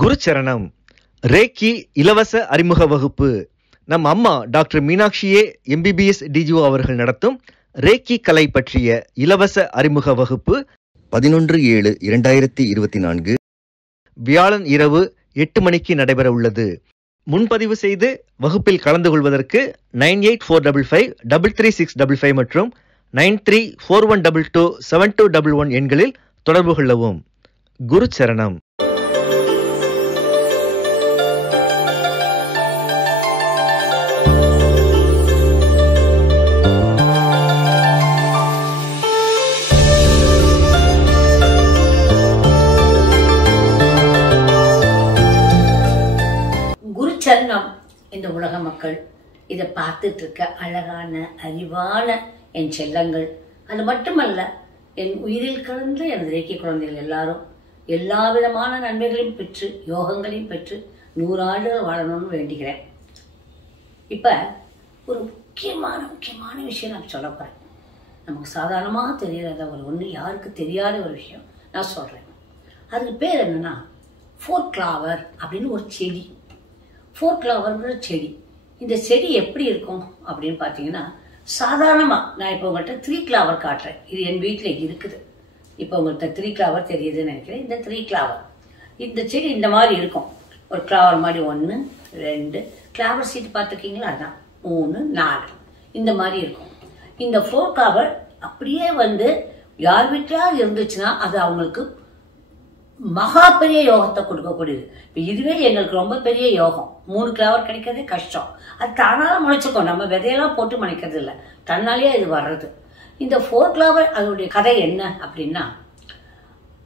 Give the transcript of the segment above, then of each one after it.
குருச்சரணம். ரேக்கி இலவச அறிமுக வகுப்பு. நம் அம்மா டாக்டர் மீனாட்சியே MBBS DGO அவர்கள் நடத்தும் ரேக்கி கலை பற்றிய இலவச அறிமுக வகுப்பு 11/7/2024 வியாழன் இரவு 8 மணிக்கு நடைபெற உள்ளது. முன்பதிவு செய்து வகுப்பில் கலந்து கொள்வதற்கு 9845533655 மற்றும் 9341227211 எண்களில் தொடர்பு கொள்ளவும். குருச்சரணம். குருச்சரணம். இந்த உலக மக்கள் இதை பார்த்துட்டு இருக்க அழகான அறிவான என் செல்லங்கள், அது மட்டுமல்ல என் உயிரில் கலந்த எனது ரேக்கி குழந்தைகள் எல்லாரும் எல்லா விதமான நன்மைகளையும் பெற்று யோகங்களையும் பெற்று 100 ஆண்டுகள் வாழணும்னு வேண்டிக்கிறேன். இப்ப ஒரு முக்கியமான விஷயம் நான் சொல்ல போறேன். நமக்கு சாதாரணமாக தெரியாத ஒன்று, யாருக்கு தெரியாத ஒரு விஷயம் நான் சொல்றேன். அதுக்கு பேர் என்னன்னா ஃபோர்க்ளாவர் அப்படின்னு ஒரு செடி. ஃபோர்க்ளாவர்ங்கிற செடி, இந்த செடி எப்படி இருக்கும் அப்படின்னு பார்த்தீங்கன்னா, சாதாரணமாக நான் இப்போ உங்கள்கிட்ட 3 கிளாவர் காட்டுறேன். இது என் வீட்டில் இருக்குது. இப்போ உங்கள்கிட்ட 3 கிளாவர் தெரியுதுன்னு நினைக்கிறேன். இந்த 3 கிளாவர், இந்த செடி இந்த மாதிரி இருக்கும். ஒரு கிளாவர் மாதிரி 1 2 கிளாவர் சீட் பார்த்துருக்கீங்களா? அதான் 3 4 இந்த மாதிரி இருக்கும். இந்த ஃபோர்க்ளாவர் அப்படியே யார் வீட்டில் இருந்துச்சுன்னா அது அவங்களுக்கு மகா பெரிய யோகத்தை கொடுக்கக்கூடியது. இப்போ இதுவே எங்களுக்கு ரொம்ப பெரிய யோகம். 3 கிளாவர் கிடைக்கிறதே கஷ்டம். அது தானால முளைச்சிக்கும், நம்ம விதையெல்லாம் போட்டு முளைக்கிறது இல்லை, தன்னாலேயே இது வர்றது. இந்த 4 கிளாவர் அதனுடைய கதை என்ன அப்படின்னா,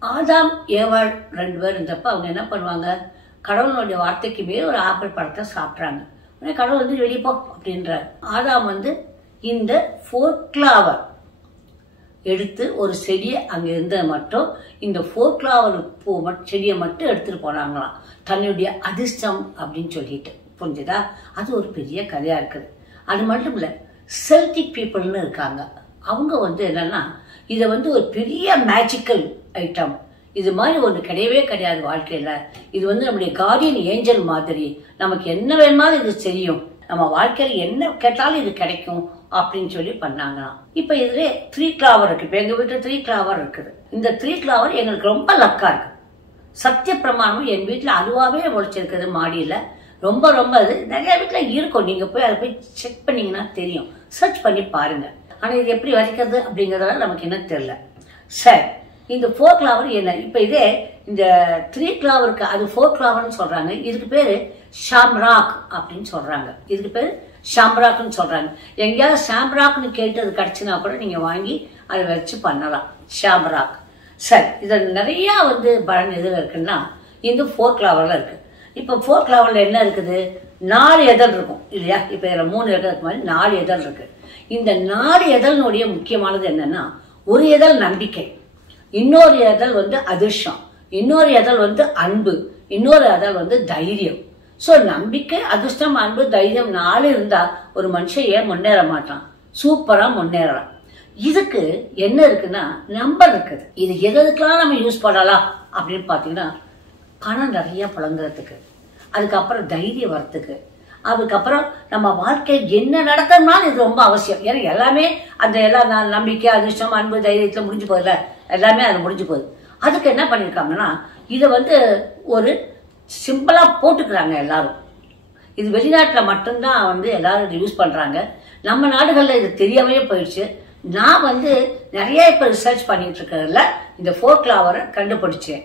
ஆதாம் ஏவாள் 2 பேர் இருந்தப்ப அவங்க என்ன பண்ணுவாங்க, கடவுளுடைய வார்த்தைக்கு மேல் ஒரு ஆப்பிள் பழத்தை சாப்பிட்றாங்க. உடனே கடவுள் வெளியே போ அப்படின்றார். ஆதாம் இந்த 4 கிளாவர் எடுத்து ஒரு செடியை அங்கே இருந்த மட்டும் இந்த 4 கிளாவர் பூ செடியை மட்டும் எடுத்துட்டு போனாங்களாம், தன்னுடைய அதிர்ஷ்டம் அப்படின்னு சொல்லிட்டு. புரிஞ்சுதா? அது ஒரு பெரிய கதையா இருக்குது. அது மட்டும் இல்லை, செல்டிக் பீப்புள்னு இருக்காங்க. அவங்க என்னன்னா, இதை ஒரு பெரிய மேஜிக்கல் ஐட்டம், இது மாதிரி ஒன்று கிடையவே கிடையாது வாழ்க்கையில. இது நம்முடைய கார்டியன் ஏஞ்சல் மாதிரி. நமக்கு என்ன வேணுமாலும் இது செய்யும், நம்ம வாழ்க்கையில என்ன கேட்டாலும் இது கிடைக்கும் அப்படின்னு சொல்லி பண்ணாங்களாம். இப்ப இதுல 3 கிளாவர் இருக்கு. இப்ப எங்க வீட்டுல 3 கிளாவர் இருக்குது. இந்த 3 கிளாவர் எங்களுக்கு ரொம்ப லக்கா இருக்கு. சத்திய பிரமாணம் என் வீட்டுல அதுவாவே முளைச்சிருக்குது மாடியில. ரொம்ப அது நிறைய வீட்டுல இருக்கும். நீங்க போய் அதை போய் செக் பண்ணீங்கன்னா தெரியும், சர்ச் பண்ணி பாருங்க. ஆனா இது எப்படி வரைக்கிறது அப்படிங்கறதால நமக்கு என்ன தெரியல. சரி, இந்த 4 கிளாவர் என்ன? இப்ப இதே இந்த 3 கிளாவருக்கு அது 4 கிளாவர்னு சொல்றாங்க. இதுக்கு பேரு ஷாம்ராக் அப்படின்னு சொல்றாங்க. இதுக்கு பேரு ஷாம்ராக்னு சொல்றாங்க. எங்கேயாவது ஷாம்ராக்னு கேட்டு அது கிடைச்சுன்னா கூட நீங்க வாங்கி அதை வச்சு பண்ணலாம். ஷாம்ராக். சரி, இதுல நிறைய பலன் எதுல இருக்குன்னா இந்த 4 கிளாவர்ல இருக்கு. இப்ப 4 கிளாவர்ல என்ன இருக்குது, 4 இதழ் இருக்கும் இல்லையா? இப்ப இதுல 3 இதழ் இருக்கு மாதிரி 4 இதழ் இருக்கு. இந்த 4 இதழ்னுடைய முக்கியமானது என்னன்னா, ஒரு இதழ் நம்பிக்கை, இன்னொரு இதழ் அதிர்ஷ்டம், இன்னொரு இதழ் அன்பு, இன்னொரு இதழ் தைரியம். சோ நம்பிக்கை, அதிர்ஷ்டம், அன்பு, தைரியம் 4 இருந்தா ஒரு மனுஷன் ஏன் முன்னேற மாட்டான்? சூப்பரா முன்னேறலாம். இதுக்கு என்ன இருக்குன்னா நம்பர் இருக்குது. இது எதுக்கெல்லாம் நம்ம யூஸ் பண்ணலாம் அப்படின்னு பாத்தீங்கன்னா, பணம் நிறைய புழங்குறதுக்கு, அதுக்கப்புறம் தைரியம் வரத்துக்கு, அதுக்கப்புறம் நம்ம வாழ்க்கை என்ன நடக்கணும்னாலும் இது ரொம்ப அவசியம். ஏன்னா எல்லாமே எல்லா நம்பிக்கை, அதிர்ஷ்டம், அன்பு, தைரியத்துல முடிஞ்சு போகுதுல, எல்லாமே அது முடிஞ்சு போகுது. அதுக்கு என்ன பண்ணிருக்காங்கன்னா, இதை ஒரு சிம்பிளா போட்டுக்கிறாங்க எல்லாரும். இது வெளிநாட்டுல மட்டும்தான் எல்லாரும் இதை யூஸ் பண்றாங்க. நம்ம நாடுகள்ல இது தெரியாமே போயிடுச்சு. நான் நிறைய இப்ப ரிசர்ச் பண்ணிட்டு இருக்கிறதுல இந்த 4 கிளாவரை கண்டுபிடிச்சா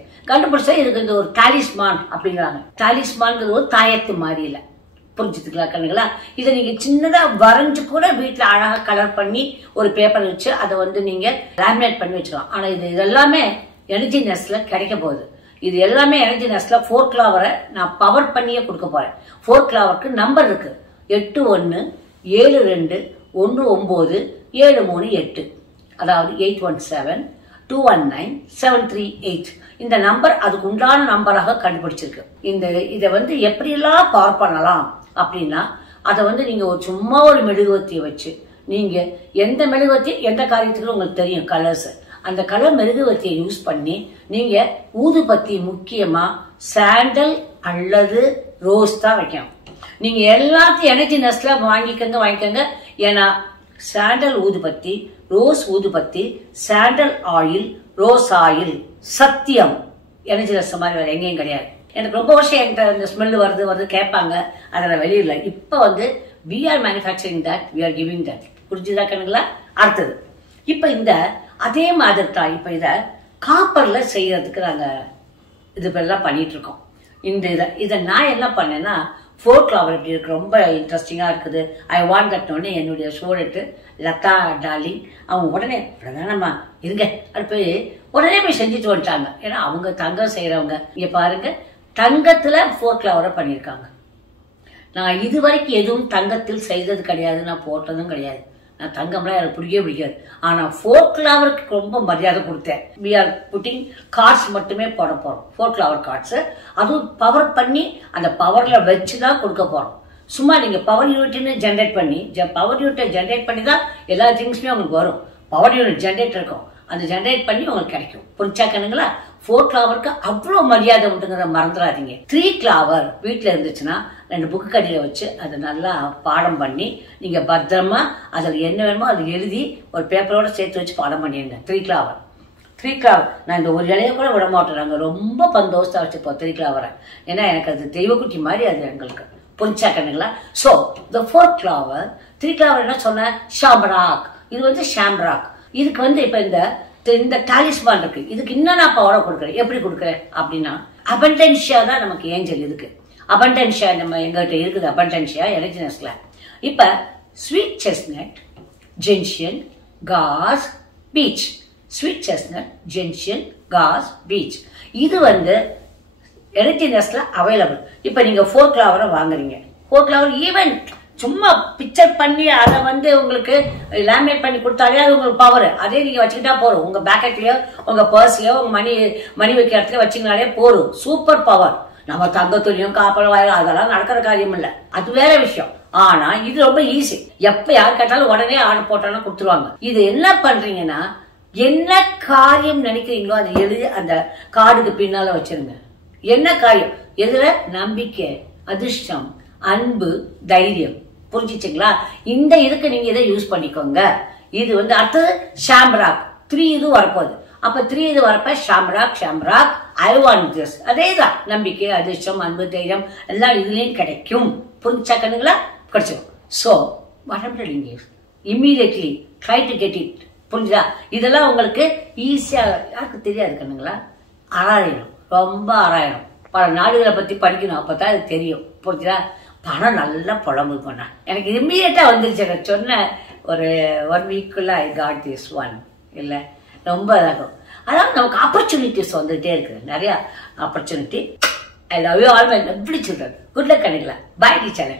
இதுக்கு ஒரு டாலிஸ்மான் அப்படிங்கிறாங்க. டாலிஸ்மான்ங்கிறது ஒரு தாயத்து மாதிரி இல்ல, புரிஞ்சுக்கலாம் கண்ணுங்களா? இதை நீங்க சின்னதா வரைஞ்சு கூட வீட்டுல அழகா கலர் பண்ணி ஒரு பேப்பர் வச்சு அதை நீங்க லேமினேட் பண்ணி வச்சுக்கலாம். ஆனா இது எல்லாமே எனர்ஜி நெஸ்ட்ல கிடைக்க போகுது. இது எல்லாமே எனர்ஜி நெஸ்ட்ல 4 கிளாவரை நான் பவர் பண்ணியே கொடுக்க போறேன். 4 கிளாவருக்கு நம்பர் இருக்கு 8172219738, அதாவது 8172197338. இந்த நம்பர் அதுக்கு உண்டான நம்பராக கண்டுபிடிச்சிருக்கு. இதை எப்படியெல்லாம் பவர் பண்ணலாம் அப்படின்னா, அதை நீங்க சும்மா ஒரு மெழுகுவர்த்தியை வச்சு, நீங்க எந்த மெழுகுவர்த்தி எந்த காரியத்துக்கு உங்களுக்கு தெரியும் கலர்ஸ், அந்த கலர் மெழுகுவர்த்தியை யூஸ் பண்ணி நீங்க ஊதுபத்தி, முக்கியமா சாண்டல் அல்லது ரோஸ் தான் வைக்கணும். நீங்க எல்லாத்தையும் எனர்ஜி நெஸ்ட்ல வாங்கிக்கோங்க. ஏன்னா சாண்டல் ஊதுபத்தி, ரோஸ் ஊதுபத்தி, சாண்டல் ஆயில், ரோஸ் ஆயில் சத்தியம் எனர்ஜி நெஸ்ட் மாதிரி வேற எங்கேயும் கிடையாது. எனக்கு ரொம்ப வருஷம் என்கிட்ட இந்த ஸ்மெல் வருது கேட்பாங்க. அதை வெளியில இப்ப வந்து we are manufacturing that, we are giving that. புரிஞ்சுதா கண்ணுங்களா? அடுத்தது இப்ப இந்த அதே மாதிரி தான் இப்ப இத காப்பர்ல செய்யறதுக்கு நாங்க இது எல்லாம் பண்ணிட்டு இருக்கோம். இதை நான் என்ன பண்ணேன்னா ஃபோக்லவர் எப்படி இருக்கு, ரொம்ப இன்ட்ரெஸ்டிங்கா இருக்குது. ஐ வாண்ட் தட் ஒன்னு என்னுடைய ஸ்டூடெண்ட் லதா டார்லிங் அவங்க உடனே பிரதானமா இருங்க அது போய் உடனே போய் செஞ்சுட்டு வந்துட்டாங்க. ஏன்னா அவங்க தங்கம் செய்யறவங்க. இங்க பாருங்க, தங்கத்துல ஃபோக்லவரை பண்ணியிருக்காங்க. நான் இதுவரைக்கும் எதுவும் தங்கத்தில் செய்தது கிடையாது, நான் போட்டதும் கிடையாது. நான் தங்கம்லாம் எனக்கு பிடிக்காது. ஆனா ஃபோக்லவருக்கு ரொம்ப மரியாதை கொடுத்தேன். we are putting கார்ட்ஸ் மட்டுமே போட போறோம். ஃபோக்லவர் கார்ட்ஸ் அதுவும் பவர் பண்ணி அந்த பவர்ல வச்சுதான் கொடுக்க போறோம். சும்மா நீங்க பவர் யூனிட்னு ஜென்ரேட் பண்ணி தான் எல்லா திங்ஸுமே உங்களுக்கு வரும். பவர் யூனிட் ஜென்ரேட் இருக்கும், அந்த ஜென்ரேட் பண்ணி உங்களுக்கு கிடைக்கும். புரிஞ்சா கண்ணுங்களா? ஃபோக்லவருக்கு அவ்வளவு மரியாதை உண்டுங்கிற மறந்துடாதீங்க. 3 கிளாவர் வீட்டுல இருந்துச்சுன்னா 2 புக்கு கடியில வச்சு அதை நல்லா பாடம் பண்ணி நீங்க பத்திரமா அதுல என்ன வேணுமோ அது எழுதி ஒரு பேப்பரோட சேர்த்து வச்சு பாடம் பண்ணிடுங்க. 3 கிளாவர் நான் இந்த ஒரு இலைய கூட விட மாட்டோம். நாங்க ரொம்ப பந்தோஸ்தா வச்சுப்போம் 3 கிளாவரை. ஏன்னா எனக்கு அது தெய்வக்குட்டி மாதிரி அது எங்களுக்கு. புரிஞ்சா கண்ணுங்களா? So the 4th Dilawar 3 Dilawar என்ன சொன்ன ஷாம்ராக். இது வந்து ஷாம்ராக். இதுக்கு வந்து இப்ப இந்த டாலிஸ்மான் இருக்கு. இதுக்கு இன்னும் நான் பவரை கொடுக்குறேன். எப்படி கொடுக்குறேன் அப்படின்னா அபண்டன்ஷியா தான் நமக்கு ஏஞ்சல். இதுக்கு அபண்டன்ஷியா நம்ம எங்கிட்ட இருக்குது. அபண்டன்ஷியா எரிஜினஸ்ல. இப்ப sweet chestnut, gentian, gorse, beech. Sweet chestnut, gentian, gorse, beech இது வந்து எரிஜினஸ்ல அவைலபிள். இப்ப நீங்க ஃபோக்லவரை வாங்குறீங்க. ஃபோக்லவர் ஈவன் சும்மா பிக்சர் பண்ணி அதை வந்து உங்களுக்கு லேமினேட் பண்ணி கொடுத்தாலே அது உங்களுக்கு பவர். அதே நீங்க வச்சுக்கிட்டா போறோம். உங்க பேக்கெட்லயோ உங்க பர்ஸ்லயோ உங்க மணி வைக்கிற இடத்துல வச்சுக்கினாலே போறோம். Super power. நம்ம தங்கத்துலையும் காப்பல் வாயிலும் அதெல்லாம் நடக்கிற காரியம் இல்ல, அது வேற விஷயம். ஆனா இது ரொம்ப ஈஸி. எப்ப யார் கேட்டாலும் உடனே ஆர்டர் போட்டாலும் கொடுத்துருவாங்க. இது என்ன பண்றீங்கன்னா என்ன காரியம் நினைக்கிறீங்களோ அதை எழுதி அந்த கார்டுக்கு பின்னால வச்சிருங்க. என்ன காரியம், எதுல நம்பிக்கை, அதிர்ஷ்டம், அன்பு, தைரியம். புரிஞ்சிச்சுங்களா? இந்த இதுக்கு நீங்க இதை யூஸ் பண்ணிக்கோங்க. இது வந்து அடுத்தது ஷாம்ராக். 3 இது வரப்போகுது. அப்ப 3 இது வரப்ப ஷாம்ராக் ஐ வாண்ட் திஸ். அதேதான் நம்பிக்கை, அதிர்ஷ்டம், அன்பு, தைரியம் எல்லாம் இதுலயும் கிடைக்கும். புரிஞ்சா கண்ணுங்களா? கிடைச்சிடும். So what I'm telling you immediately try to get it. புரிஞ்சுதா? இதெல்லாம் உங்களுக்கு ஈஸியா யாருக்கு தெரியாது கண்ணுங்களா? ஆராயணும், ரொம்ப ஆராயணும். பல நாடுகளை பத்தி படிக்கணும், அப்பதான் அது தெரியும். புரிஞ்சுதா? பணம் நல்லா புலம்பு பண்ண எனக்கு இம்மீடியட்டா வந்துருச்சு. எனக்கு சொன்ன ஒரு 1 வீக்குள்ள ஐ காட் திஸ் ஒன். இல்ல ரொம்ப இதாகும். அதாவது நமக்கு ஆப்பர்ச்சுனிட்டிஸ் வந்துட்டே இருக்குது, நிறைய opportunity. I love you all my lovely children. Good luck கண்ணுங்களா? Bye teacher.